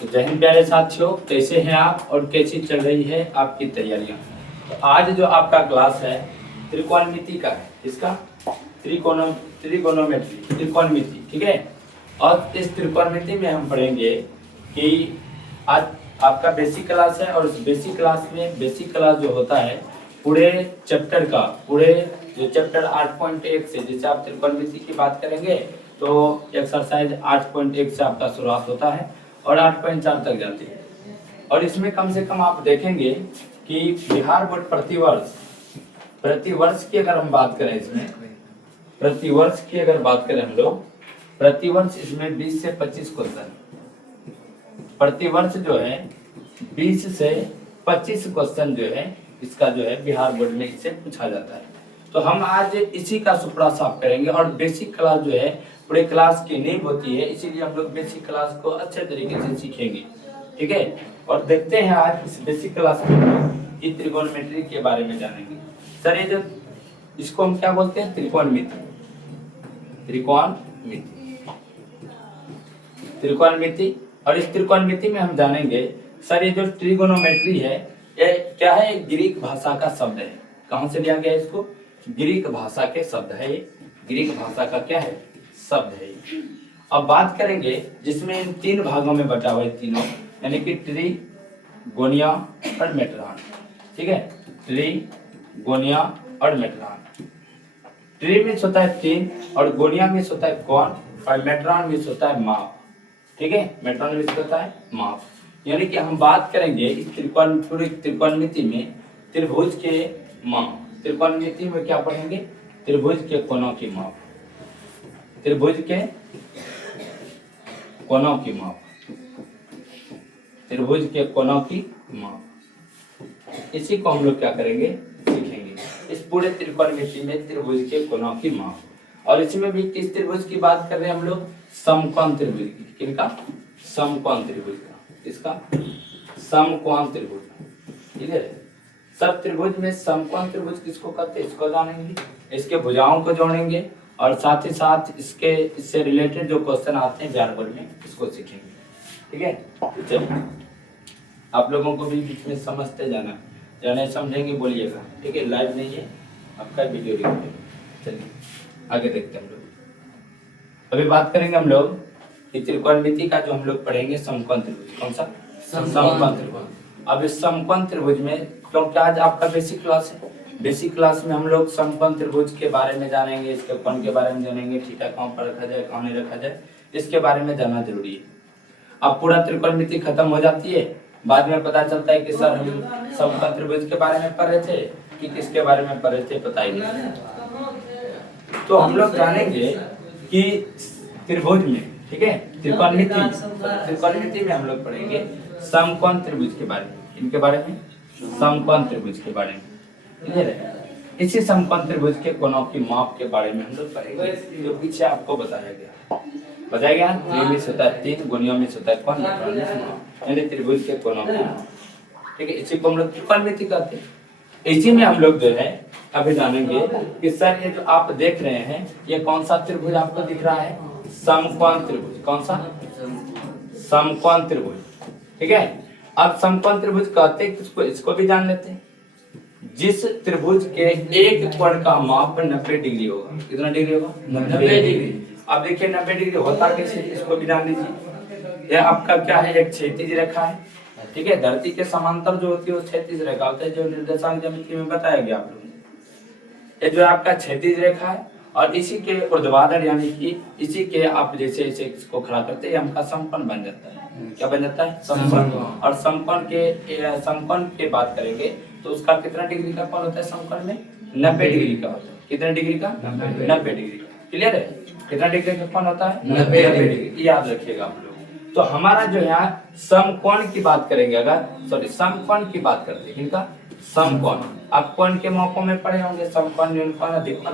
तो जय हिंद प्यारे साथियों, कैसे हैं आप और कैसी चल रही है आपकी तैयारियां। तो आज जो आपका क्लास है त्रिकोणमिति का है। इसका त्रिकोणमिति, ठीक है। और इस त्रिकोणमिति में हम पढ़ेंगे कि आज आपका बेसिक क्लास है और इस बेसिक क्लास में बेसिक क्लास जो होता है पूरे चैप्टर का, पूरे जो चैप्टर 8.1 से, जैसे आप त्रिकोणमिति की बात करेंगे तो एक्सरसाइज 8.1 से आपका शुरुआत होता है और 8.4 तक जाती है। और इसमें कम से कम आप देखेंगे कि बिहार बोर्ड प्रतिवर्ष की अगर हम बात करें, इसमें प्रतिवर्ष की अगर बात करें हम लोग, प्रतिवर्ष इसमें 20 से 25 क्वेश्चन, प्रतिवर्ष जो है 20 से 25 क्वेश्चन जो है इसका जो है बिहार बोर्ड में इससे पूछा जाता है। तो हम आज इसी का सुपड़ा साफ करेंगे और बेसिक क्लास जो है पूरे क्लास की नींव होती है, इसीलिए हम लोग बेसिक क्लास को अच्छे तरीके से सीखेंगे, ठीक है। और देखते हैं आज इस बेसिक क्लास में इस त्रिकोणमिति के बारे में जानेंगे। सर ये जो इसको हम क्या बोलते हैं, त्रिकोणमिति। और इस त्रिकोणमिति में हम जानेंगे सर ये जो ट्रिगोनोमेट्री है ये क्या है, ग्रीक भाषा का शब्द है। कहां से लिया गया इसको, ग्रीक भाषा के शब्द है, ग्रीक भाषा का क्या है, शब्द है। अब बात करेंगे जिसमें इन तीन भागों में बटा हुआ है, तीनों यानी कि ट्री, गोनिया और मेट्रान, ठीक है। ट्री, गोनिया और मेट्रान। ट्री में होता है तीन और गोनिया में होता है कोण और मेट्रान में होता है माप, ठीक है। मेट्रान में होता है माप। यानी कि हम बात करेंगे इस त्रिकोणमिति में त्रिभुज के माप। त्रिकोणमिति में क्या पढ़ेंगे, त्रिभुज के कोणों की माप, त्रिभुज के कोणों की माप, त्रिभुज के कोणों की माप। इसी को हम लोग क्या करेंगे, सीखेंगे। इस पूरे त्रिकोणमिति में त्रिभुज के कोणों की माप। और इसमें भी किस त्रिभुज की बात कर रहे हैं हम लोग, समकोण त्रिभुज की। किनका, समकोण त्रिभुज का। इसका समकोण त्रिभुज, ठीक है। सब त्रिभुज में समकोण त्रिभुज किसको कहते हैं, इसको जानेंगे, इसके भुजाओं को जोड़ेंगे और साथ ही साथ इससे रिलेटेड जो क्वेश्चन आते हैं बिहार बोर्ड में इसको सीखेंगे, ठीक है। तो चलिए आप लोगों को भी बीच में समझते जाना, जाने समझेंगे बोलिएगा, ठीक है। लाइव नहीं है आपका, वीडियो रिकॉर्डिंग। चलिए आगे देखते हैं हम लोग। अभी बात करेंगे हम लोग कि त्रिकोणमिति का जो हम लोग पढ़ेंगे समकोण त्रिभुज। कौन सा, समकोण त्रिभुज। अब इस समकोण त्रिभुज में क्योंकि आज आपका बेसिक क्लास है, बेसिक क्लास में हम लोग समकोण त्रिभुज के बारे में जानेंगे, इसके कोण के बारे में जानेंगे, थीटा कहाँ पर रखा जाए कहाँ नहीं रखा जाए, इसके बारे में जानना जरूरी है। अब पूरा त्रिकोणमिति खत्म हो जाती है, बाद में पता चलता है कि सर हम समकोण त्रिभुज के बारे में पढ़ रहे थे कि किसके बारे में पढ़ रहे थे, पता ही नहीं। तो हम लोग जानेंगे कि त्रिभुज में, ठीक है, त्रिकोणमिति में हम लोग पढ़ेंगे समकोण त्रिभुज के बारे में, इनके बारे में, समकोण त्रिभुज के बारे में, क्लियर है। इसी समकोण त्रिभुज के कोणों की माप के बारे में हम लोग पढ़ेंगे, जो पीछे आपको बताया गया। ट्री में होता है तीन, गोनिया में होता है कोण, मेट्रान में माप, यानी त्रिभुज के कोणों की माप, ठीक है। इसी को हम लोग त्रिकोणमिति कहते हैं। इसी में हम लोग जो है अभी जानेंगे कि सर ये जो आप देख रहे हैं ये कौन सा त्रिभुज आपको दिख रहा है, समकोण त्रिभुज। कौन सा, समकोण त्रिभुज, ठीक है। अब समकोण त्रिभुज कहते हैं किसको, इसको भी जान लेते हैं। जिस त्रिभुज के एक कोण का माप 90 डिग्री होगा। कितना डिग्री होगा, 90 डिग्री। अब देखिए 90 डिग्री होता कैसे, इसको भी जान लीजिए। यह आपका क्या है, एक क्षैतिज रेखा है, ठीक है। धरती के समांतर जो होती है वो क्षैतिज रेखा होता है, जो निर्देशांक ज्यामिति में बताया गया आप लोगों ने। ये जो आपका क्षैतिज रेखा है और इसी के ऊर्ध्वाधर यानी कि इसी के आप जैसे ऐसे इसको खड़ा करते हैं हमका समकोण बन जाता है। क्या बन जाता है, समकोण। और समकोण के बात करेंगे तो उसका कितना डिग्री का कोण होता है, समकोण में 90 डिग्री का होता है। कितने डिग्री का, 90 डिग्री। क्लियर है, कितना डिग्री का कोण होता है, 90 डिग्री, याद रखिएगा आप लोग। तो हमारा जो है समकोण की बात करेंगे, अगर समकोण की बात करते हैं, इनका समकोण। आप कोण के मापों में पढ़े होंगे, समकोण, न्यूनकोण, अधिकोण,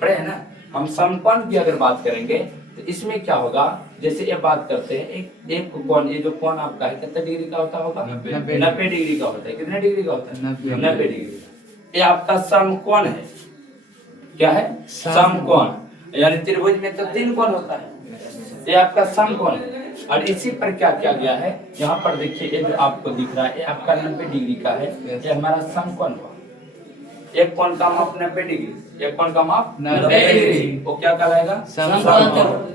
पढ़े है ना। हम समकोण की अगर बात करेंगे तो इसमें क्या होगा, जैसे ये बात करते हैं एक कोण, ये जो कोण आपका है कितने डिग्री का होता होगा, 90 डिग्री का होता है। कितने डिग्री का होता है, 90 डिग्री। ये आपका समकोण है। क्या है, समकोण। यानी त्रिभुज में तो तीन कोण होता है, ये आपका समकोण है। और इसी पर क्या किया गया है, यहाँ पर देखिए ये जो आपको दिख रहा है ये आपका 90 डिग्री का है, ये हमारा समकोण हुआ। एक कोण का माप 90 डिग्री, एक कोण का माप 90 डिग्री, वो क्या कहलाएगा, समकोण।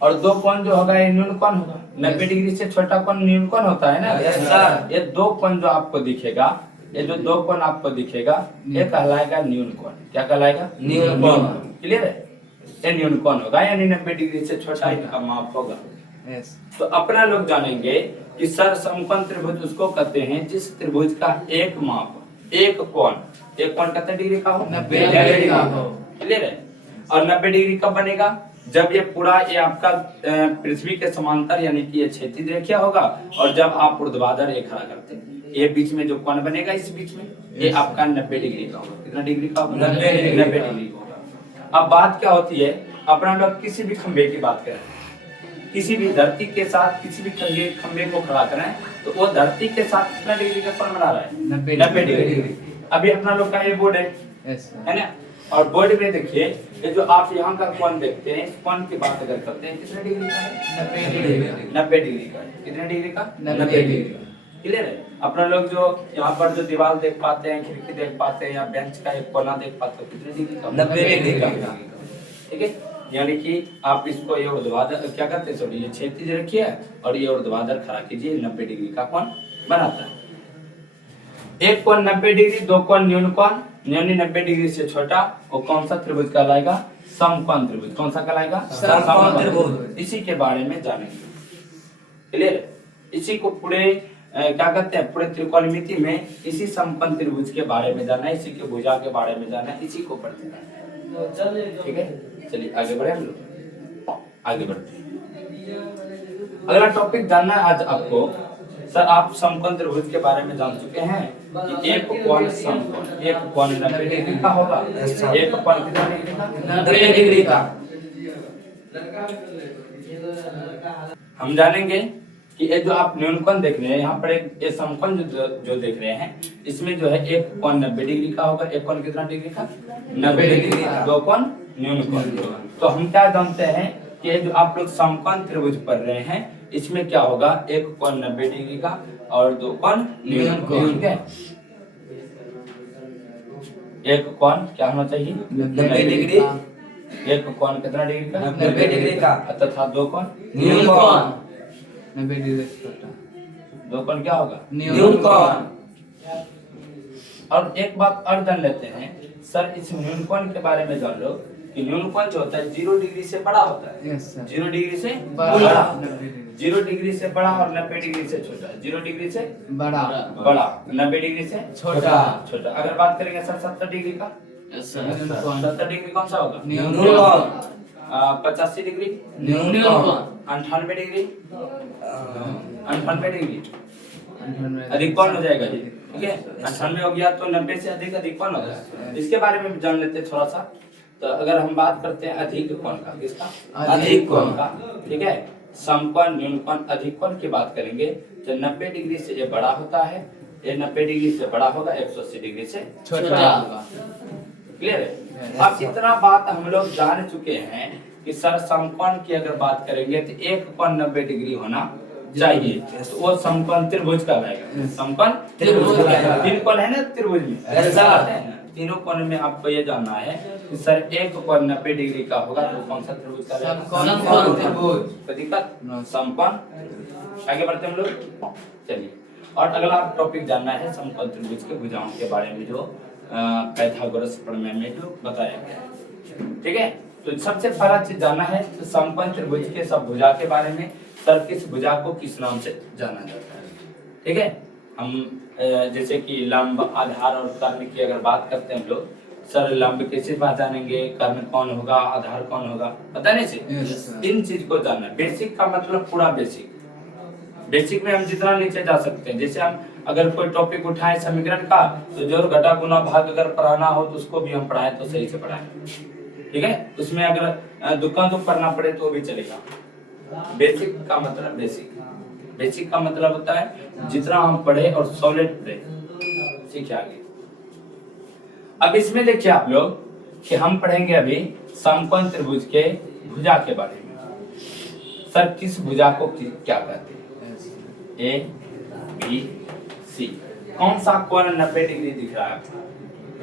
और दो कोण जो होगा ये न्यून कोण होगा। 90 डिग्री से छोटा कोण न्यून कोण होता है ना। Yes sir. ये दो कोण जो आपको दिखेगा, ये जो दो कोण आपको दिखेगा ये कहलाएगा न्यून कोण। क्या कहलाएगा, न्यून कोण। क्लियर है, ये न्यून कोण होगा, यानी 90 डिग्री से छोटा इनका माप होगा। यस। तो अपना लोग जानेंगे कि सर समकोण त्रिभुज उसको कहते हैं जिस त्रिभुज का एक माप, एक कोण कितने डिग्री का हो, 90 डिग्री का हो। क्लियर है। और 90 डिग्री कब बनेगा, जब ये पूरा ये आपका पृथ्वी के समांतर यानी कि ये क्षैतिज रेखा होगा, और जब आप ऊर्ध्वाधर रेखा करते हैं ये बीच में जो कोण बनेगा इस बीच में ये आपका 90 डिग्री का होगा। कितना डिग्री का होगा, 90 डिग्री का होगा। अब बात क्या होती है, अपना लोग किसी भी खंबे की बात करें, किसी भी धरती के साथ किसी भी खंबे को खड़ा करें तो वो धरती के साथ कितना डिग्री का कोण बना रहा है, 90 डिग्री। अभी अपना लोग का ये बोर्ड है ना, और बोर्ड में देखिए ये जो आप यहाँ का कोण देखते हैं, इस कोण की बात अगर करते हैं कितने डिग्री का है, 90 डिग्री का। कितने डिग्री का, 90 डिग्री का। क्लियर है। अपना लोग जो यहाँ पर जो दीवार देख पाते हैं, खिड़की देख पाते हैं, या बेंच का एक कोना देख पाते हो, कितने डिग्री का, 90 डिग्री का। ठीक है, यानी कि आप इसको ये ऊर्ध्वाधर क्या करते हैं, सॉरी ये क्षैतिज रखिए और ये ऊर्ध्वाधर खड़ा कीजिए, 90 डिग्री का कोण बनाता है। एक कोण 90 डिग्री, दो कोण न्यून कोण, यानी 90 डिग्री से छोटा, वो कौन सा त्रिभुज कहलाएगा, समकोण त्रिभुज। कौन सा कहलाएगा, समकोण त्रिभुज। इसी के बारे में जानेंगे। क्लियर, इसी को पूरे क्या कहते हैं, पूरे त्रिकोणमिति में इसी समकोण त्रिभुज के बारे में जानना है, इसी के भुजा के बारे में जानना है, इसी को पढ़ते हैं। ठीक है, चलिए आगे बढ़े हम लोग, आगे बढ़ते हैं। अगला टॉपिक जानना है आज आपको, सर आप समकोण त्रिभुज के बारे में जान चुके हैं कि एक कोण समकोण, एक कोण 90 डिग्री का होगा, एक कोण कितना डिग्री का, 90 डिग्री का। हम जानेंगे कि ये जो आप न्यून कोण देख रहे हैं, यहाँ पर एक ये समकोण जो देख रहे हैं, इसमें जो है एक कोण 90 डिग्री का होगा, एक कोण कितना डिग्री का, 90 डिग्री का, दो कोण न्यून कोण। तो हम क्या जानते हैं कि ये जो आप लोग समकोण त्रिभुज पढ़ रहे हैं, इसमें क्या होगा, एक कोण 90 डिग्री का और दो कोण न्यून कोण। ठीक है, एक कोण क्या होना चाहिए, 90 डिग्री, एक कोण कितना डिग्री का, 90 डिग्री का, तथा दो कोण न्यून कोण, 90 डिग्री से छोटा, दो कोण क्या होगा, न्यून कोण। और एक बात और जान लेते हैं, सर इस न्यून कोण के बारे में जान लो कि न्यून कोण जो होता है 0 डिग्री से बड़ा होता है। Yes sir. 0 डिग्री से बड़ा, बड़ा, 90 डिग्री, 0 डिग्री से बड़ा और 90 डिग्री से छोटा। 0 डिग्री से बड़ा, बड़ा, 90 डिग्री से छोटा। छोटा। अगर बात करेंगे सर 70 डिग्री का, न्यून कोण, 70 डिग्री कौन सा होगा, न्यून कोण, 85 डिग्री, न्यून कोण, 98 डिग्री, 98 डिग्री 98 अधिक कौन हो जाएगा जी। ठीक है, 98 हो गया तो 90 से अधिक कौन होगा, इसके बारे में जान लेते हैं थोड़ा सा। तो अगर हम बात करते हैं अधिक कोण का, किसका, अधिक कोण का, ठीक है, समकोण, न्यून कोण, अधिक कोण की बात करेंगे तो 90 डिग्री से ये बड़ा होता है, ये 90 डिग्री से बड़ा होगा, 180 डिग्री से छोटा होगा। क्लियर है। अब इतना बात हम लोग जान चुके हैं कि सर समकोण की अगर बात करेंगे तो एक कोण 90 डिग्री होना चाहिए, तो वो समकोण त्रिभुज का रहेगा, समकोण त्रिभुज का। तीन कोण है ना त्रिभुज में, ऐसा है ना, तीनों कोण में आपको ये जानना है कि सर एक कोण 90 डिग्री का होगा तो कौन सा त्रिभुज का रहेगा, समकोण त्रिभुज। कोई दिक्कत, समकोण। आगे बढ़ते हम लोग, चलिए। और अगला टॉपिक जानना है समकोण त्रिभुज के भुजाओं के बारे में, जो पाइथागोरस प्रमेय में जो बताया गया है। ठीक है, तो सबसे पहला चीज जानना है तो समकोण त्रिभुज के सब भुजा के बारे में, सर किस भुजा को किस नाम से जाना जाता है। ठीक है, हम जैसे कि लंब, आधार और कर्ण की अगर बात करते हैं हम लोग, सर लंब कैसे पहचानेंगे, कर्ण कौन होगा, आधार कौन होगा, पता नहीं से इन चीज को जानना। बेसिक का मतलब पूरा बेसिक, बेसिक में हम जितना नीचे जा सकते हैं। जैसे हम अगर कोई टॉपिक उठाएं समीकरण का, तो जोड़ घटा गुना भाग अगर पढ़ाना हो तो उसको भी हम पढ़ाएं तो सही से पढ़ाएं। ठीक है, उसमें अगर दुकान तो पढ़ना पड़े तो भी चलेगा। बेसिक का मतलब बेसिक, बेसिक का मतलब होता है जितना हम पढ़े और सॉलिड पढ़े, सीखे आगे। अब इसमें देखिए आप लोग कि हम पढ़ेंगे अभी समकोण त्रिभुज के भुजा के बारे में। सर किस भुजा को क्या कहते हैं? A B C. कौन सा कोण 90 डिग्री दिख रहा है आपको?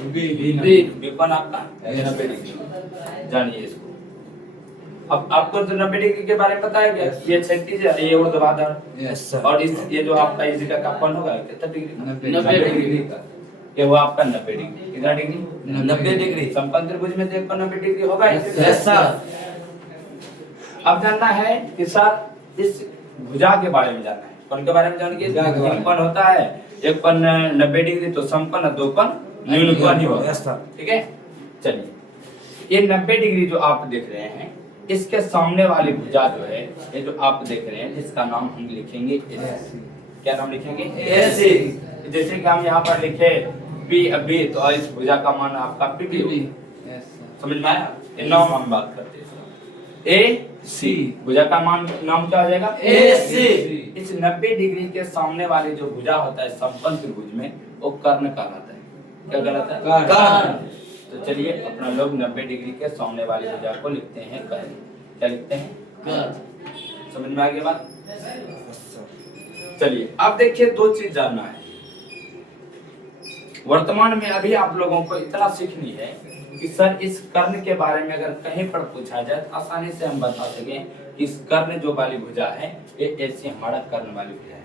बी कोण आपका 90 डिग्री। जानिए इसको। अब आपको तो 90 डिग्री के बारे में पता है क्या? ये क्षैतिज है, ये ऊर्ध्वाधर। Yes sir. और इस ये जो आपका इस जगह का कोण होगा कितना डिग्री? 90 डिग्री का। ये हुआ आपका 90 डिग्री। कितना डिग्री? 90 डिग्री। समकोण त्रिभुज में देखो 90 डिग्री होगा। Yes sir. अब जानना है कि सर इस भुजा के बारे में जानना है। कोण के बारे में जानेंगे? तीन कोण होता है, एक कोण 90 डिग्री तो समकोण और दो कोण न्यून कोण ही होगा। ठीक है, चलिए ये 90 डिग्री जो आप देख रहे हैं, इसके सामने वाली भुजा जो है, ये जो आप देख रहे हैं, जिसका नाम हम लिखेंगे AC। क्या नाम लिखेंगे? AC। जैसे कि हम यहाँ पर लिखे बी तो इस भुजा का मान आपका PB। समझ में आया? ये नाम हम बात करते हैं। AC भुजा का मान नाम क्या हो जाएगा? AC। इस 90 डिग्री के सामने वाली जो भुजा होता है समकोण त्रिभुज में, वो कर्ण कहलाता है। क्या कहलाता है? कर्ण। तो चलिए अपना लोग 90 डिग्री के सामने वाली भुजा को लिखते हैं कर्ण। क्या लिखते हैं? कर्ण। समझ में आ गई बात? चलिए अब देखिए दो चीज जानना है। वर्तमान में अभी आप लोगों को इतना सीखनी है कि सर इस कर्ण के बारे में अगर कहीं पर पूछा जाए तो आसानी से हम बता सकें कि इस कर्ण जो वाली भुजा है, ये ऐसी हमारा कर्ण वाली भुजा है।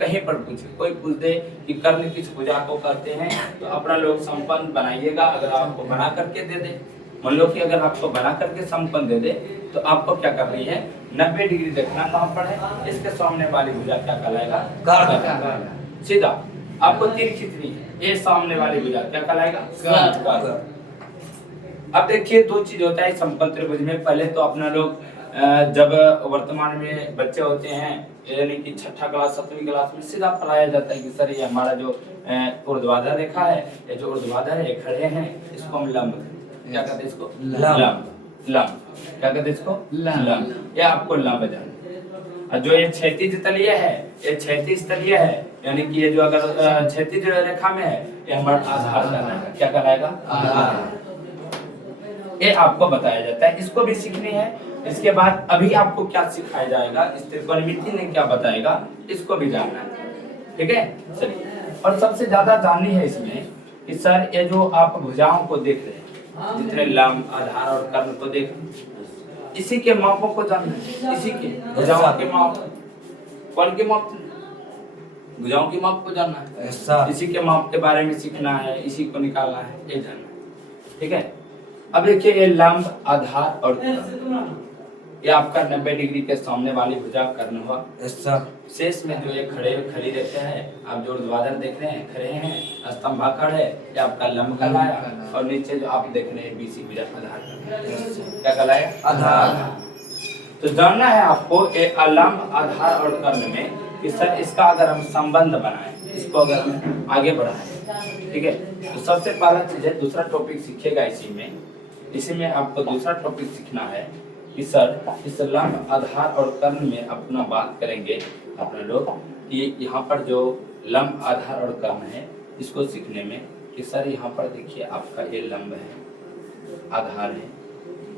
कहीं पर पूछे, कोई पूछ दे कि कर्ण किस भुजा को कहते हैं, तो अपना लोग समकोण बनाइएगा। अगर आपको बना करके दे दे, मान लो कि अगर आपको बना करके समकोण दे दे, तो आपको क्या कर रही है? 90 डिग्री देखना कहाँ पर है, इसके सामने वाली भुजा क्या कहलाएगा? कर्ण। सीधा आपको तीर खींचनी है, ये सामने वाली भुजा क्या कहलाएगा? कर्ण। अब देखिए दो चीज होता है समकोण त्रिभुज में। पहले तो अपना लोग जब वर्तमान में बच्चे होते हैं, यानी कि छठा क्लास 7वीं क्लास में, सीधा पढ़ाया जाता है कि सर ये हमारा जो ऊर्ध्वाधर रेखा है, ये जो ऊर्ध्वाधर है खड़े हैं, इसको हम लंब क्या कहते हैं? इसको लंब। लंब क्या कहते हैं? इसको लंब। ये आपको लंब जानना। और जो ये क्षैतिज तलीय है, ये क्षैतिज तलीय है, यानी कि ये जो अगर क्षैतिज रेखा में है, ये हमारा आधार कहलाएगा। क्या कहलाएगा? आधार। ये आपको बताया जाता है, इसको भी सीखनी है। इसके बाद अभी आपको क्या सिखाया जाएगा, इस त्रिकोणमिति ने क्या बताएगा, इसको भी जानना है। ठीक है, चलिए। और सबसे ज्यादा जाननी है इसमें कि सर ये जो आप भुजाओं को देख रहे हैं, जितने लंब, आधार और कर्ण को देख रहे हैं, इसी के मापों को जानना है। इसी के भुजाओं के माप, कौन के माप? भुजाओं के माप को जानना है। इसी के माप के बारे में सीखना है, इसी को निकालना है, ये जानना है। ठीक है, अब देखिए ये लंब, आधार और कर्ण, ये आपका 90 डिग्री के सामने वाली भुजा कर्ण हुआ। शेष में जो ये खड़ी रेखा है, आप जो ऊर्ध्वाधर देख रहे हैं, खड़े हैं, स्तंभाकार है, ये आपका लंब कहलाया। और नीचे जो आप देख रहे हैं BC भुजा आधार। क्या कहलाया? आधार। तो जानना है आपको ये लंब, आधार और कर्ण में कि सर इसका अगर हम संबंध बनाएं, इसको अगर हम आगे बढ़ाएं, ठीक है, तो सबसे पहला चीज है, दूसरा टॉपिक सीखिएगा इसी में आपको दूसरा टॉपिक सीखना है कि सर इस लंब, आधार और कर्ण में अपना बात करेंगे अपने लोग कि यहाँ पर जो लंब, आधार और कर्ण है, इसको सीखने में कि सर यहाँ पर देखिए आपका ये लंब है, आधार है,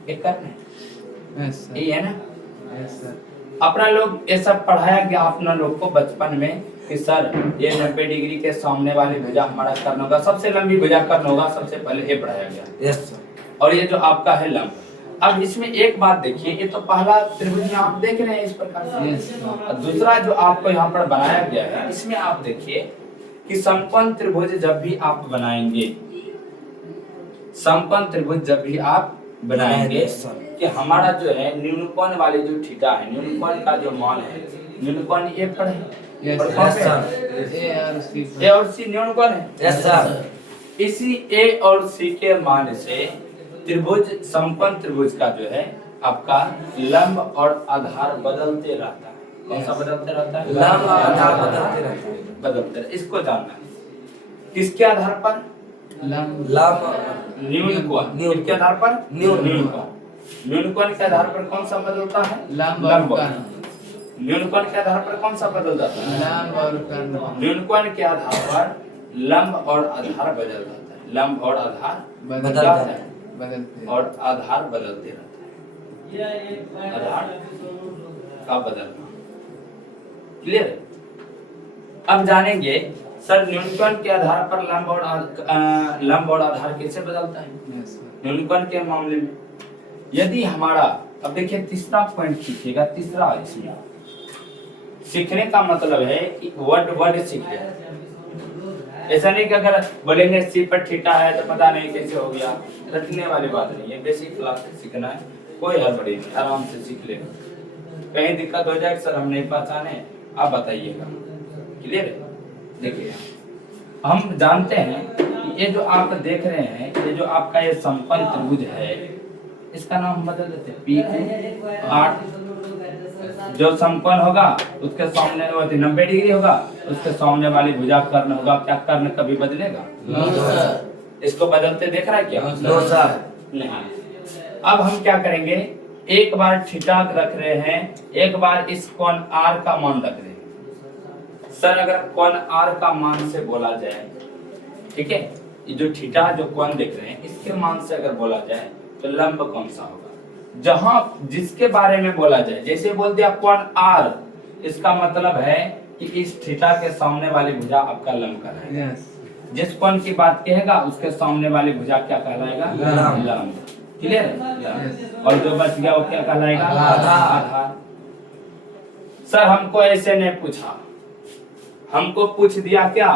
ये कर्ण है, ये है ना। अपना लोग ये सब पढ़ाया गया अपना लोग को बचपन में कि सर ये 90 डिग्री के सामने वाली भुजा हमारा कर्ण होगा, सबसे लंबी भुजा कर्ण होगा, सबसे पहले ये पढ़ाया गया। Yes sir. और ये जो आपका है लंब। अब इसमें एक बात देखिए, ये तो पहला त्रिभुज आप देख रहे हैं इस प्रकार से। और दूसरा जो आपको यहाँ पर बनाया गया है, इसमें आप देखिए कि समकोण त्रिभुज जब भी आप बनाएंगे, समकोण त्रिभुज जब भी आप बनाएंगे कि हमारा जो है न्यून कोण वाले जो थीटा है, न्यून कोण का जो मान है, न्यून कोण ये पर है और कौन पे है? ए और सी न्यून कोण है। Yes sir. इसी ए और सी के मान से त्रिभुज, समकोण त्रिभुज का जो है आपका लंब और आधार बदलते रहता है। कौन सा बदलते रहता है? लंब, आधार बदलते रहता है, बदलते रहता है। इसको जानना है। किसके आधार पर? लंब, न्यून कोण। किसके आधार पर? न्यून कोण। न्यून कोण के आधार पर कौन सा बदलता है? लंब। न्यून कोण के आधार पर कौन सा बदलता है? लंब और कर्ण। न्यून कोण के आधार पर लंब और आधार बदल जाता है। लंब और आधार बदलता है और आधार बदलते रहता है। आधार का बदलना। क्लियर? अब जानेंगे सर न्यूनकोण के आधार पर लंब और आधार कैसे बदलता है। Yes, sir. न्यूनकोण के मामले में यदि हमारा, अब देखिए तीसरा पॉइंट सीखिएगा, तीसरा इसमें सीखने का मतलब है कि वर्ड सीख लिया। ऐसा नहीं कि अगर बोलेंगे सी पर थीटा है तो पता नहीं कैसे हो गया, रटने वाली बात नहीं है। बेसिक क्लास से सीखना है, कोई हड़बड़ी नहीं, आराम से सीख लेगा। कहीं दिक्कत हो जाए सर हम नहीं पहचाने, आप बताइएगा। क्लियर है? देखिए हम जानते हैं कि ये जो आप देख रहे हैं, ये जो आपका ये समकोण त्रिभुज है, इसका नाम बदल देते हैं पी क्यू आर। जो समकोण होगा उसके सामने 90 डिग्री होगा, उसके सामने वाली भुजा कर्ण होगा। क्या कर्ण कभी बदलेगा? No, sir. इसको बदलते देख रहा है क्या? No, sir. नहीं। अब हम क्या करेंगे, एक बार थीटा रख रहे हैं, एक बार इस कोण आर का मान रख रहे हैं। सर अगर कोण आर का मान से बोला जाए, ठीक है, ये जो थीटा जो कोण देख रहे हैं इसके मान से अगर बोला जाए तो लंब कौन सा होगा? जहां जिसके बारे में बोला जाए, जैसे बोल दिया कोण आर, इसका मतलब है कि इस थीटा के सामने वाली भुजा आपका लंब कहलाएगा। Yes. जिस कोण की बात कहेगा उसके सामने वाली भुजा क्या कहलाएगा? लंब। क्लियर है? और जो बच गया वो क्या कहलाएगा? आधार। सर हमको ऐसे नहीं पूछा, हमको पूछ दिया क्या,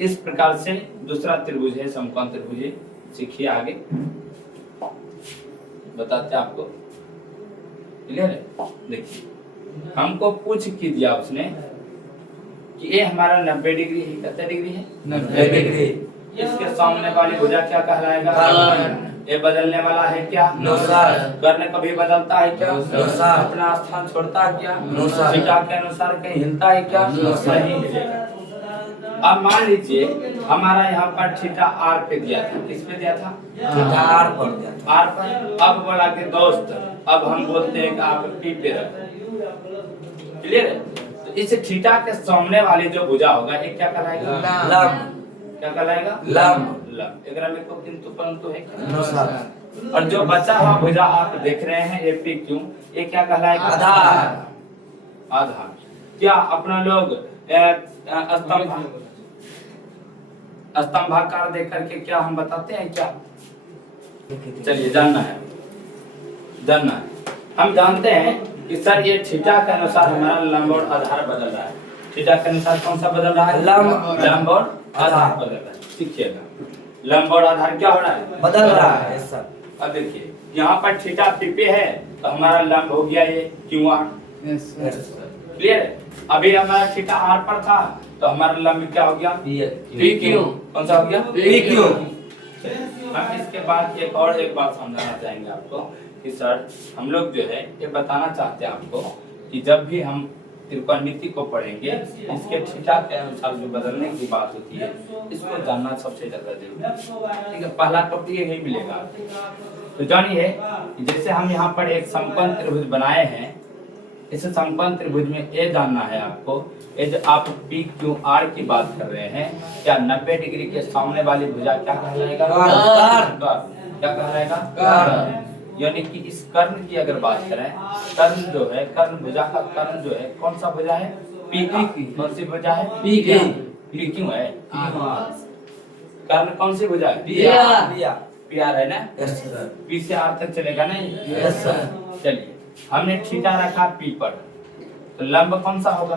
इस प्रकार से दूसरा त्रिभुज है समकोण त्रिभुज। सीखिए आगे, बताते आपको। क्लियर है? देखिए हमको पूछ की दिया उसने कि ये हमारा 90 डिग्री है। कितने डिग्री है? 90 डिग्री। इसके सामने वाली भुजा क्या कहलाएगा? ये बदलने वाला है क्या? No, sir. कर्ण कभी बदलता है क्या? No, sir. अपना स्थान छोड़ता है क्या? No, sir. थीटा के अनुसार कहीं हिलता है क्या? No, sir. नहीं हिलेगा। अब मान लीजिए हमारा यहाँ पर थीटा आर पे दिया था, किस पे दिया था? थीटा आर पर दिया था। आर पर। अब बोला कि दोस्त अब हम बोलते हैं कि आप पी पे रखो। क्लियर है? तो इस थीटा के सामने वाली जो भुजा होगा ये क्या कहलाएगा? लंब। क्या कहलाएगा? लंब। लंब। एकरा में कोई किंतु परंतु है क्या? No, sir. और जो बचा हुआ भुजा आप देख रहे हैं ये पी क्यू, ये क्या कहलाएगा? आधार। आधार। क्या अपना लोग स्तंभाकार देख करके क्या हम बताते हैं क्या? चलिए जानना है। हम जानते हैं कि सर ये थीटा के अनुसार हमारा लंब और आधार बदल रहा है। थीटा के अनुसार कौन सा बदल रहा है? लंब और आधार बदल रहा है। सीखिएगा, लंब और आधार क्या हो रहा है? बदल रहा है सर। अब देखिए यहाँ पर थीटा पी पे है तो हमारा लंब हो गया ये Q R. Yes, sir. Clear है? अभी हमारा थीटा आर पर था तो हमारा लंब क्या हो गया? P Q. कौन सा हो गया? P Q. हम इसके बाद एक बात समझाना चाहेंगे आपको कि सर हम लोग जो है ये बताना चाहते हैं आपको कि जब भी हम त्रिकोणमिति को पढ़ेंगे इसके थीटा के अनुसार जो बदलने की बात होती है इसको जानना सबसे ज्यादा जरूरी है। ठीक है, पहला टॉपिक यही मिलेगा। तो जानिए जैसे हम यहाँ पर एक समकोण त्रिभुज बनाए हैं, इस समकोण त्रिभुज में ये जानना है आपको, ये जो आप पी क्यू आर की बात कर रहे हैं, क्या 90 डिग्री के सामने वाली भुजा क्या कहलाएगा? क्या कहलाएगा? यानी कि इस कर्ण की अगर बात करें, कर्ण जो है, कर्ण भुजा का कर्ण जो है कौन सा भुजा है? पी का। कौन सी भुजा है? पी की। पी क्यों है? कर्ण कौन सी भुजा है? पी आर है ना? पी से आर तक चलेगा ना? Yes, sir. चलिए हमने थीटा रखा पी पर, तो लंब कौन सा होगा?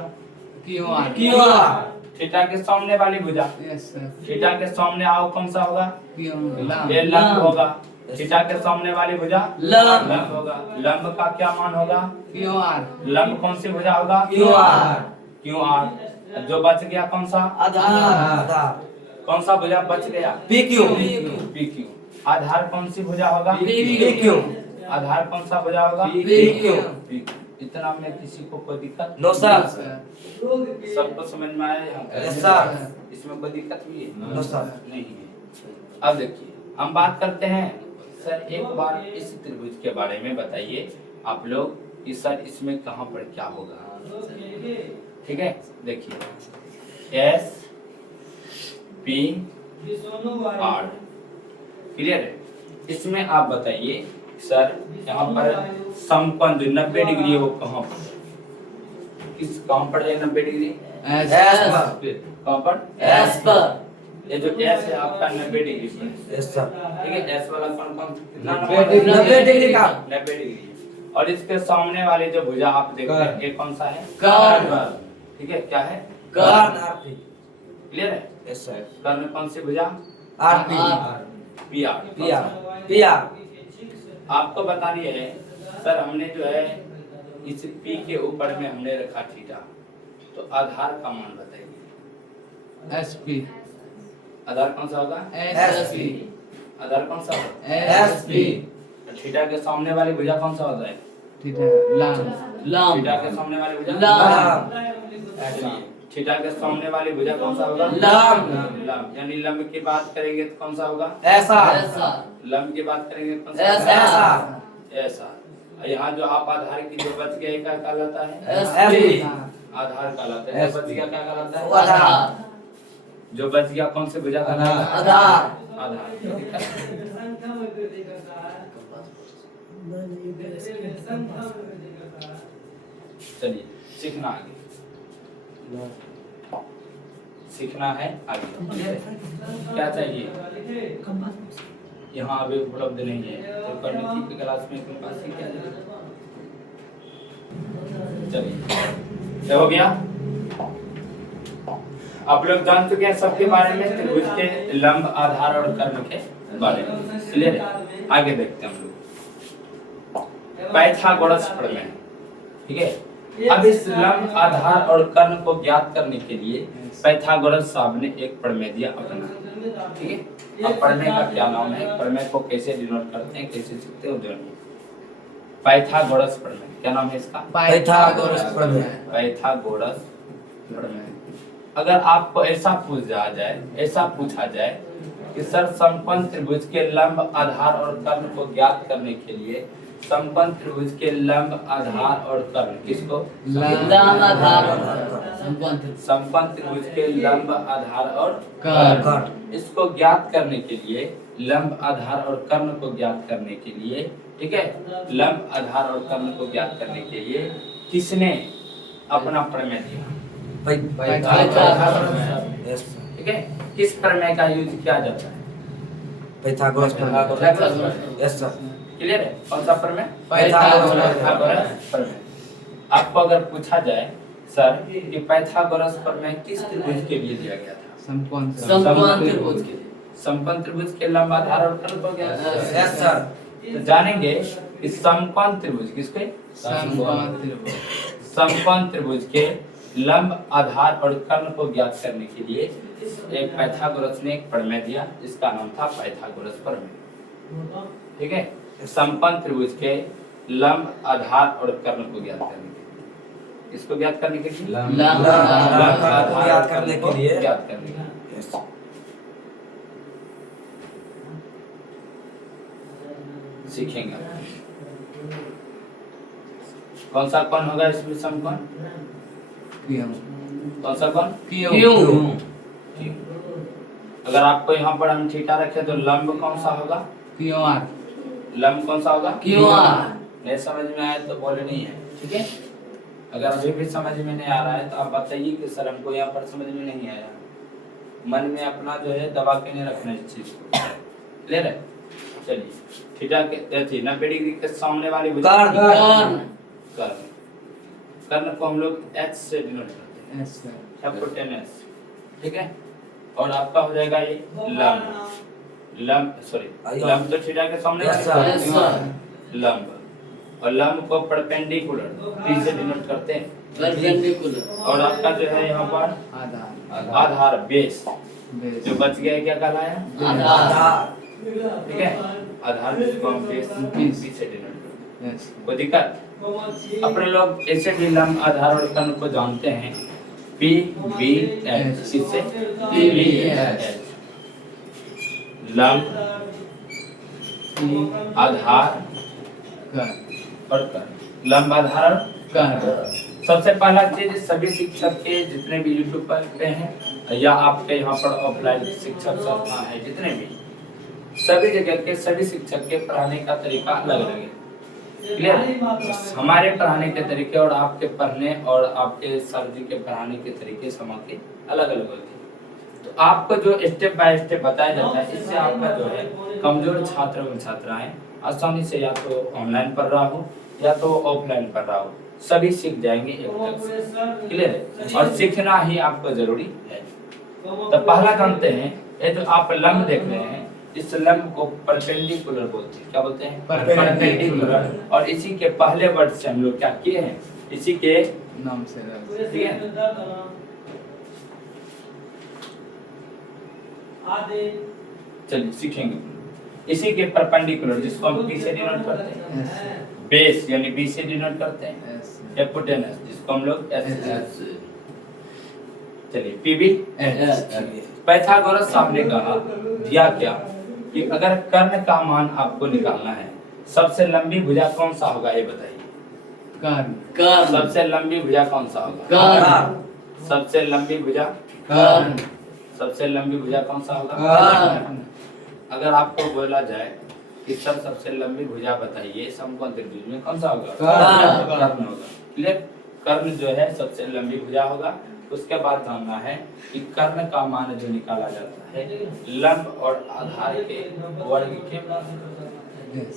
Q R. थीटा के सामने वाली भुजा, Yes, sir. थीटा के सामने आओ कौन सा होगा? क्यू ये लंब होगा। थीटा के सामने वाली भुजा लंब। होगा। लंब का क्या मान होगा? Q R. लंब कौन सी भुजा होगा? Q R. Q R. जो बच गया कौन सा? आधार। कौन सा भुजा बच गया? P Q. P Q. आधार कौन सी भुजा होगा? P Q. आधार कौन सा भुजा होगा? P Q. इतना में किसी को कोई दिक्कत? No sir. सबको समझ में आया? Yes sir. इसमें कोई दिक्कत भी है? No sir. नहीं है। अब देखिए हम बात करते हैं सर, एक बार इस त्रिभुज के बारे में बताइए आप लोग कि सर इसमें कहां पर क्या होगा। ठीक है, देखिए एस पी आर। क्लियर है? इसमें आप बताइए सर यहाँ पर समकोण जो 90 डिग्री है वो कहाँ पर, कहाँ पर है 90 डिग्री? एस पर। कहाँ पर? एस पर। ये जो एस है आपका 90 डिग्री पर है। Yes sir. ठीक है, एस वाला कौन कितना 90 डिग्री का। 90 डिग्री। और इसके सामने वाले जो भुजा आप देख रहे हैं ये कौन सा है? कर्ण। ठीक है, क्या है? कर्ण आरपी। क्लियर है? Yes sir. कर्ण कौन सी भुजा? RP. P R. P R. आपको बतानी है सर, हमने जो है इस पी के ऊपर में हमने रखा थीटा, तो आधार का मान बताइए। S P. आधार कौन सा होगा? S P. आधार कौन सा होगा? S P. थीटा के सामने वाली भुजा कौन सा होता है? ठीक है, लाम। थीटा के सामने वाली भुजा लाम। चलिए, थीटा के सामने वाली भुजा कौन सा होगा? लाम। लंब। यानी लंब की बात करेंगे तो कौन सा होगा? ऐसा। लंब की बात करेंगे तो कौन सा ऐसा। होगा? ऐसा। यहाँ जो आप आधार की जो बच गया क्या कहलाता है? S P. आधार कहलाता है। जो बच गया क्या कहलाता है? आधार। जो बच गया कौन से भुजा कहलाता है? आधार। आधार। चलिए सीखना आगे, सीखना है आगे। क्या चाहिए? यहाँ अभी उपलब्ध नहीं है तो गणित की क्लास में तुम पास क्या जाएगा? चलिए, क्या हो गया? आप लोग जान चुके हैं सबके बारे में, त्रिभुज के लंब, आधार और कर्ण के बारे में। क्लियर है? आगे देखते हैं हम लोग पाइथागोरस प्रमेय। ठीक है, अब इस लंब, आधार और कर्ण को ज्ञात करने के लिए पाइथागोरस साहब ने एक प्रमेय दिया अपना। ठीक है, अब प्रमेय का क्या नाम है, प्रमेय को कैसे डिनोट करते हैं, कैसे सीखते हो? पाइथागोरस प्रमेय। क्या नाम है इसका? पाइथागोरस प्रमेय। पाइथागोरस प्रमेय। अगर आपको ऐसा पूछा जाए कि सर समकोण त्रिभुज के लंब, आधार और कर्ण को ज्ञात करने के लिए समकोण त्रिभुज के लंब, आधार और कर्ण किसको? लंब, आधार और समकोण त्रिभुज के लंब, आधार और कर्ण। इसको ज्ञात करने के लिए, लंब, आधार और कर्ण को ज्ञात करने के लिए, ठीक है, लंब, आधार और कर्ण को ज्ञात करने के लिए किसने अपना प्रमेय दिया? यस। ठीक है, किस प्रमेय का यूज किया जाता है? पाइथागोरस प्रमेय। Yes sir. क्लियर है? कौन सा प्रमेय? पाइथागोरस प्रमेय। आपको अगर पूछा जाए सर कि पाइथागोरस प्रमेय किस त्रिभुज के लिए दिया गया था? समकोण त्रिभुज के लिए। समकोण त्रिभुज के लंब, आधार और कर्ण को ज्ञात किया। Yes sir. तो जानेंगे कि समकोण त्रिभुज किसके? समकोण त्रिभुज के लंब, आधार और कर्ण को ज्ञात करने के लिए एक पाइथागोरस ने एक प्रमेय दिया, जिसका नाम था पाइथागोरस प्रमेय। ठीक है, समकोण त्रिभुज के लंब, आधार और कर्ण को ज्ञात करने के लिए, इसको ज्ञात करने के लिए लंब, आधार ज्ञात करने के लिए, ज्ञात करने के लिए। यस। सीखेंगे कौन सा कोण होगा इसमें? समकोण। कौन सा कोण? क्यों? अगर आपको यहाँ पर हम थीटा रखे तो लंब कौन सा होगा? क्यों आर। लंब कौन सा होगा? क्यों आर। नहीं समझ में आया तो बोले नहीं है। ठीक है, अगर अभी भी समझ में नहीं आ रहा है तो आप बताइए कि सर हमको यहाँ पर समझ में नहीं आया। मन में अपना जो है दबा के नहीं रखना इस चीज को। क्लियर है? चलिए, थीटा के 90 डिग्री के सामने वाली भुजा कर्ण। कर्ण को हम लोग h से डिनोट करते हैं, hypotenuse। ठीक है, और आपका हो जाएगा ये लंब। लंब तो थीटा के सामने वाली लंब, और लंब को परपेंडिकुलर p से डिनोट करते हैं। और आपका जो है यहाँ पर आधार, बेस, जो बच गया क्या कहलाया? आधार। ठीक है, आधार को हम बेस p से डिनोट करते हैं। कोई दिक्कत? अपने लोग ऐसे भी लंब, आधार और कर्ण को जानते हैं, P, B, H। किससे? P, B, H। लंब, आधार और कर्ण। लंब, आधार और कर्ण। सबसे पहला चीज सभी शिक्षक के जितने भी यूट्यूब पर पे हैं या आपके यहाँ पर ऑफलाइन शिक्षक संस्थान है जितने भी, सभी जगह के सभी शिक्षक के पढ़ाने का तरीका अलग अलग है। क्लियर? हमारे पढ़ाने के तरीके और आपके पढ़ने और आपके सर जी के पढ़ाने के तरीके समा के अलग अलग होते हैं। तो आपको जो स्टेप बाय स्टेप बताया जाता है, इससे आपका जो है कमजोर छात्र एवं छात्राएं आसानी से या तो ऑनलाइन पढ़ रहा हो या तो ऑफलाइन पढ़ रहा हो, सभी सीख जाएंगे एक तक से। क्लियर है? और सीखना ही आपको जरूरी है। तो पहला जानते हैं, ये जो आप लंब देख रहे हैं, इस लंब को परपेंडिकुलर बोलते हैं। क्या बोलते हैं? परपेंडिकुलर। और इसी के पहले वर्ड से हम लोग क्या किए हैं, इसी के नाम से ठीक है, चलिए सीखेंगे। इसी के परपेंडिकुलर जिसको हम पी से डिनोट करते हैं, बेस यानी बी से डिनोट करते हैं, हिपोटेनस जिसको हम लोग एस से। चलिए पीबी पाइथागोरस साहब ने कहा दिया क्या कि अगर कर्ण का मान आपको निकालना है, सबसे लंबी भुजा कौन सा होगा ये बताइए। कर्ण। कर्ण। सबसे लंबी भुजा कौन सा होगा? कर्ण। सबसे लंबी भुजा कर्ण। सबसे लंबी भुजा कौन सा होगा? कर्ण। अगर आपको बोला जाए कि सर सबसे लंबी भुजा बताइए समकोण त्रिभुज में कौन सा होगा? कर्ण। कर्ण होगा। क्लियर? कर्ण जो है सबसे लंबी भुजा होगा। उसके बाद जानना है कि कर्ण का मान जो निकाला जाता है लंब और आधार के वर्ग के,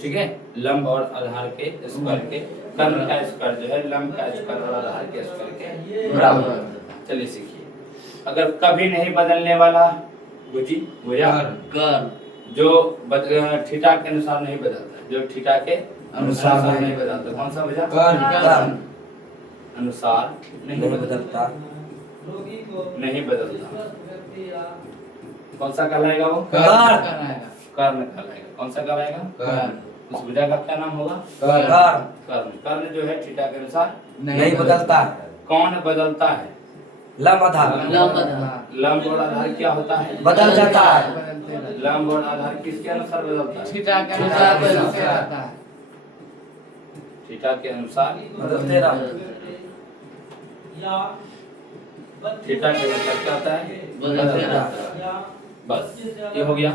ठीक है, लंब और आधार के स्क्वायर के, कर्ण का स्क्वायर जो है लंब का स्क्वायर और आधार के स्क्वायर के बराबर। चलिए सीखिए। अगर कभी नहीं बदलने वाला भुजा कर्ण जो थीटा के अनुसार नहीं बदलता, जो थीटा के अनुसार नहीं बदलता, कौन सा भुजा? कर्ण। अनुसार नहीं बदलता नहीं बदलता, कौन सा कहलाएगा वो? कर्ण। कर्ण कहलाएगा। कौन सा कहलाएगा? कर्ण। उस भुजा का क्या नाम होगा? कर्ण। कर्ण। कर्ण जो है थीटा के अनुसार नहीं बदलता। कौन बदलता है? लंब आधार लंब और आधार क्या होता है? बदल जाता है। लंब और आधार किसके अनुसार बदलता है? थीटा के अनुसार बदलते रहता है। थीटा के अनुसार बदलते रहता थीटा के अनुसार क्या होता है? बदलते रहता है। बस ये हो गया।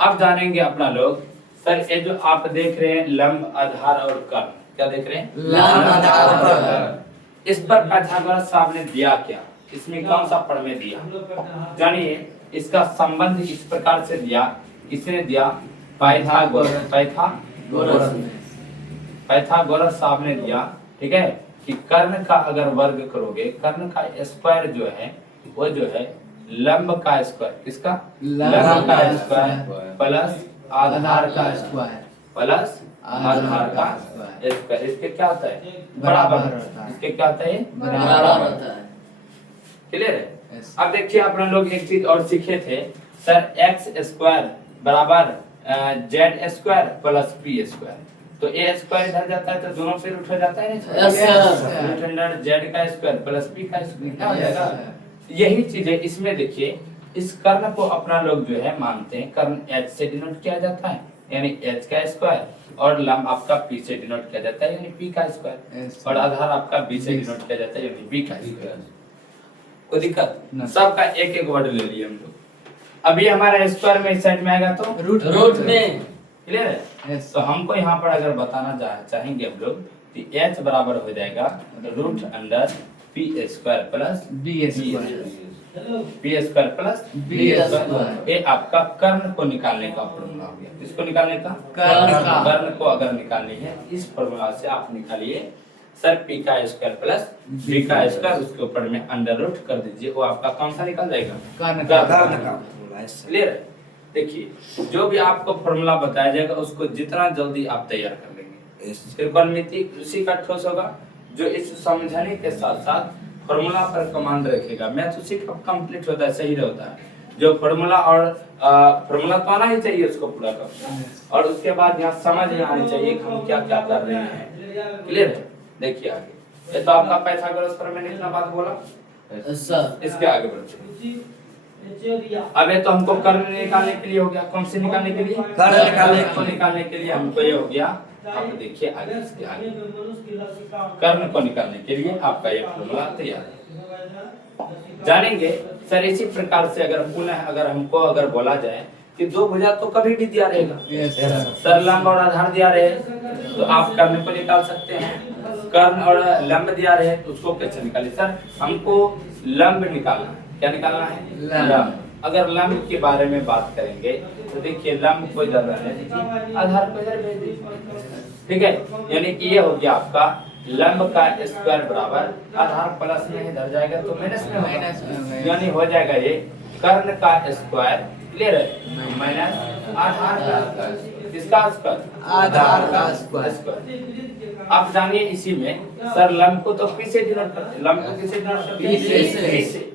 अब जानेंगे अपना लोग, सर ये जो आप देख रहे हैं लंब आधार और कर्ण, क्या देख रहे हैं? लंब आधार और कर्ण। इस पर पाइथागोरस साहब ने दिया क्या, इसमें कौन सा प्रमेय दिया? जानिए, इसका संबंध इस प्रकार से दिया, किसने दिया? पाइथागोरस पाइथागोरस साहब ने दिया, ठीक है, कि कर्ण का अगर वर्ग करोगे, कर्ण का स्क्वायर जो है वो जो है लंब का स्क्वायर, किसका? लंब का स्क्वायर प्लस आधार का स्क्वायर प्लस आधार का स्क्वायर, इसके क्या होता है? बराबर। इसके क्या होता है? बराबर होता है। क्लियर है? अब देखिए अपना लोग एक चीज और सीखे थे, सर एक्स स्क्वायर बराबर Z square plus P square, तो ए स्क्वायर इधर जाता है तो दोनों फिर उठ जाता है ना, जेड का स्क्वायर प्लस पी का स्क्वायर क्या हो जाएगा? यही चीज है इसमें। देखिए इस कर्ण को अपना लोग जो है मानते हैं, कर्ण एच से डिनोट किया जाता है यानी एच का स्क्वायर, और लंब आपका पी से डिनोट किया जाता है यानी पी का स्क्वायर, और आधार आपका बी से डिनोट किया जाता है यानी बी का स्क्वायर। कोई दिक्कत? सबका एक एक वर्ड ले लिए हम लोग। अभी हमारा स्क्वायर में इस साइड में आएगा तो रूट में। क्लियर है? तो हमको यहाँ पर अगर बताना चाहेंगे हम लोग कि h बराबर हो जाएगा root under P square plus B square. P square plus B square. ये आपका कर्ण को निकालने का फॉर्मूला हो गया। किसको निकालने का? कर्ण को अगर निकालनी है इस फॉर्मूला से आप निकालिए, सर पी का स्क्वायर प्लस बी का स्क्वायर, उसके ऊपर में अंडर रूट कर दीजिए, वो आपका कौन सा निकल जाएगा? कर्ण का। क्लियर है? देखिए जो भी आपको फॉर्मूला बताया जाएगा उसको जितना जल्दी आप तैयार कर लेंगे, त्रिकोणमिति उसी का ठोस होगा जो इस समझने के साथ साथ फॉर्मूला पर कमांड रखेगा। मैथ उसी का कंप्लीट होता है, सही होता है। जो फॉर्मूला और फॉर्मूला तो आना ही चाहिए उसको पूरा करना, और उसके बाद यहाँ समझ में आनी चाहिए कि हम क्या क्या कर रहे हैं। क्लियर है? देखिए आगे, ये तो आपका पाइथागोरस प्रमेय ने इतना बात बोला, इसके आगे बढ़ते। अब ये तो हमको कर्ण निकालने के लिए हो गया। कौन से निकालने के लिए? कर्ण निकालने के लिए हमको ये हो गया। आप देखिए आगे, इसके आगे कर्ण को निकालने के लिए आपका ये फॉर्मूला तैयार है। जानेंगे सर इसी प्रकार से अगर पुनः अगर हमको अगर बोला जाए कि दो भुजा तो कभी भी दिया रहेगा। Yes sir. सर लंब और आधार दिया रहे तो आप कर्ण को निकाल सकते हैं, कर्ण और लंब दिया रहे तो उसको कैसे निकाले? सर हमको लंब निकालना है। क्या निकालना है? लंब। अगर लंब के बारे में बात करेंगे तो देखिए लंब को इधर रहने दीजिए, आधार को इधर भेज दीजिए, ठीक है। यानी कि ये हो गया आपका लंब का स्क्वायर बराबर आधार प्लस में इधर जाएगा तो माइनस में होगा, यानी हो जाएगा ये कर्ण का स्क्वायर, क्लियर है, माइनस आधार का, किसका स्क्वायर? आधार का स्क्वायर। स्क्वायर। आप जानिए इसी में सर लंब को तो पी से डिनोट करते हैं, लंब को किससे डिनोट करते हैं? पी से। पी से,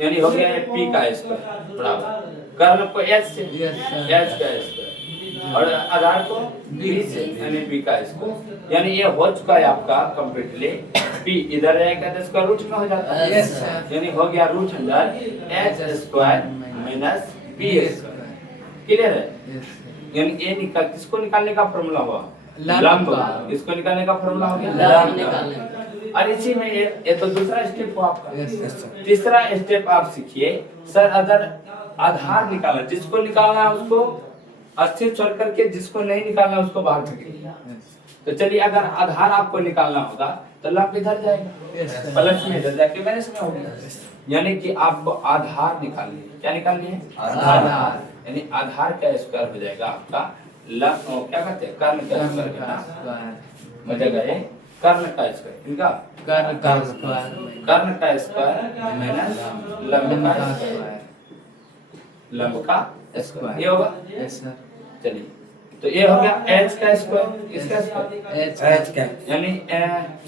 यानी हो गया पी का स्क्वायर बराबर कर्ण को एच से, यस सर। एच का स्क्वायर, और आधार को बी से, यानी बी का स्क्वायर। यानी ये हो चुका है आपका कंप्लीटली, पी इधर रहेगा तो इसका रूट में हो जाता है, यस सर। यानी हो गया root under H square minus B square, clear है। Yes sir. यानी ये निकाल किसको निकालने का फॉर्मूला हुआ? लंब का। किसको निकालने का फॉर्मूला हो गया? लंब निकालने का। और इसी में ये तो दूसरा स्टेप हुआ आपका। Yes sir. तीसरा स्टेप आप सीखिए सर, अगर आधार निकालना, जिसको निकालना है उसको अस्थिर छोड़ करके, जिसको नहीं निकालना है उसको बाहर फेंकिए। तो चलिए अगर आधार आपको निकालना होगा तो लंब इधर जाएगा, यस सर। प्लस में इधर जाके माइनस में होगा, यानी कि आपको आधार निकालनी है। क्या निकालनी है? आधार। यानी आधार का स्क्वायर हो जाएगा आपका लंब, क्या कहते हैं, कर्ण का स्क्वायर करना हो जाएगा, ये कर्ण का स्क्वायर, इनका कर्ण का स्क्वायर। कर्ण का स्क्वायर माइनस लंब का स्क्वायर, लंब का स्क्वायर, ये होगा। Yes sir. चलिए तो ये हो गया एच का स्क्वायर, इसका स्क्वायर, एच का। यानी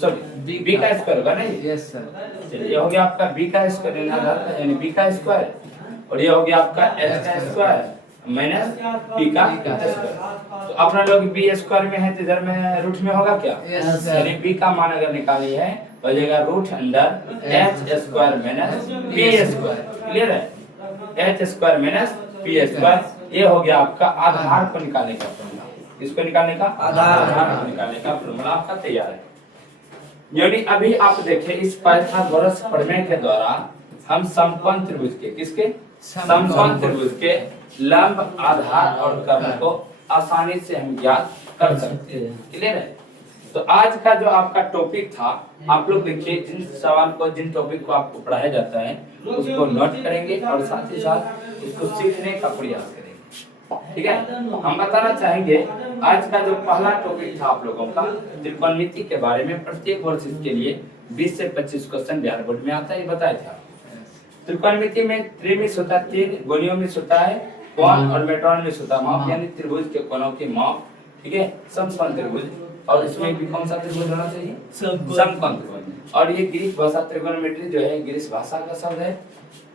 सॉरी बी का स्क्वायर होगा नहीं। Yes sir. चलिए ये हो गया आपका बी का स्क्वायर, यानी आधार का, यानी बी का स्क्वायर, और ये हो गया आपका एच का स्क्वायर माइनस पी का स्क्वायर। तो अपना लोग बी स्क्वायर में है तो इधर में रूट में होगा क्या? Yes sir. यानी बी का मान अगर निकाली है हो जाएगा root under H square minus P square, clear है, H square minus P square. ये हो गया आपका आधार को निकालने का फॉर्मूला। किसको निकालने का? आधार को निकालने का फॉर्मूला आपका तैयार है। यानी अभी आप देखें इस पाइथागोरस प्रमेय के द्वारा हम समकोण त्रिभुज के, किसके? समकोण त्रिभुज के लंब, आधार और कर्ण को आसानी से हम ज्ञात कर सकते हैं, क्लियर है। तो आज का जो आपका टॉपिक था, आप लोग देखिए जिन सवाल को, जिन टॉपिक को आपको पढ़ाया जाता है उसको नोट करेंगे और साथ ही साथ उसको सीखने का प्रयास करेंगे, ठीक है। हम बताना चाहेंगे आज का जो पहला टॉपिक था आप लोगों का त्रिकोणमिति के बारे में, प्रत्येक वर्ष इसके लिए 20 से 25 क्वेश्चन बिहार बोर्ड में आता है, बताया था। त्रिकोणमिति में त्रिमिश होता है, 3 गोनियोमिश होता है, कोण और मेट्रोनमिश होता है, माप यानी त्रिभुज के कोणों की माप, ठीक है, समकोण त्रिभुज। और इसमें भी कौन सा त्रिभुज होना चाहिए? समकोण त्रिभुज। और ये ग्रीक भाषा त्रिकोणमिति जो है ग्रीक भाषा का शब्द है,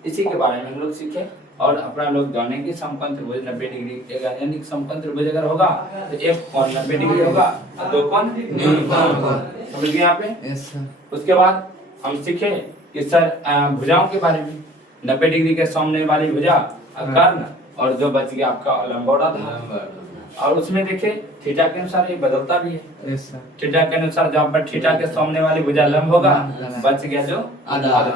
इसी के बारे में हम लोग सीखे और अपना लोग जानेंगे। समकोण त्रिभुज 90 डिग्री, यानी समकोण त्रिभुज अगर होगा तो एक कोण 90 डिग्री होगा और दो कोण 90 डिग्री, समझ गए यहाँ पे? Yes sir. उसके उसके बाद हम सीखे कि सर भुजाओं के बारे में, 90 डिग्री के सामने वाली भुजा कर्ण, और जो बच गया आपका लंबोड़ा था, और उसमें देखे थीटा के अनुसार ये बदलता भी है। Yes sir. थीटा के अनुसार जहाँ पर थीटा के सामने वाली भुजा लंब होगा, बच गया जो आधार।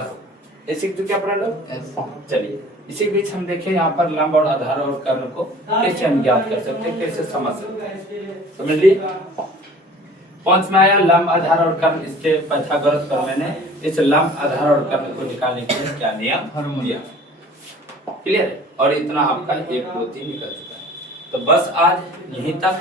ये सीख चुके अपना लोग। यस। चलिए इसी बीच हम देखें यहाँ पर लंब और आधार और कर्ण को कैसे हम ज्ञात कर सकते हैं, कैसे समझ सकते हैं, समझ ली। पांच में आया लंब, आधार और कर्ण, इसके पाइथागोरस प्रमेय ने इस लंब, आधार और कर्ण को निकालने के लिए क्या नियम दिया, क्लियर है। और इतना आपका 1 2 3 निकल चुका है। तो बस आज यहीं तक,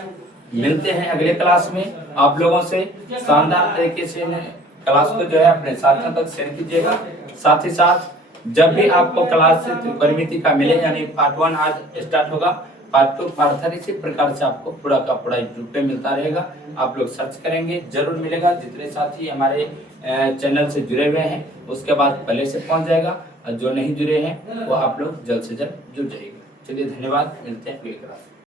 मिलते हैं अगले क्लास में। आप लोगों से शानदार तरीके से क्लास को जो है अपने साथियों तक शेयर कीजिएगा। साथ ही साथ जब भी आपको क्लास से त्रिकोणमिति का मिले, यानी पार्ट 1 आज स्टार्ट होगा, पार्ट 2 पार्ट 3 इसी प्रकार से आपको पूरा का पूरा यूट्यूब पे मिलता रहेगा। आप लोग सर्च करेंगे जरूर मिलेगा। जितने साथी हमारे चैनल से जुड़े हुए हैं उसके बाद पहले से पहुंच जाएगा, और जो नहीं जुड़े हैं वो आप लोग जल्द से जल्द जुड़ जाइएगा। चलिए धन्यवाद, मिलते हैं अगली क्लास।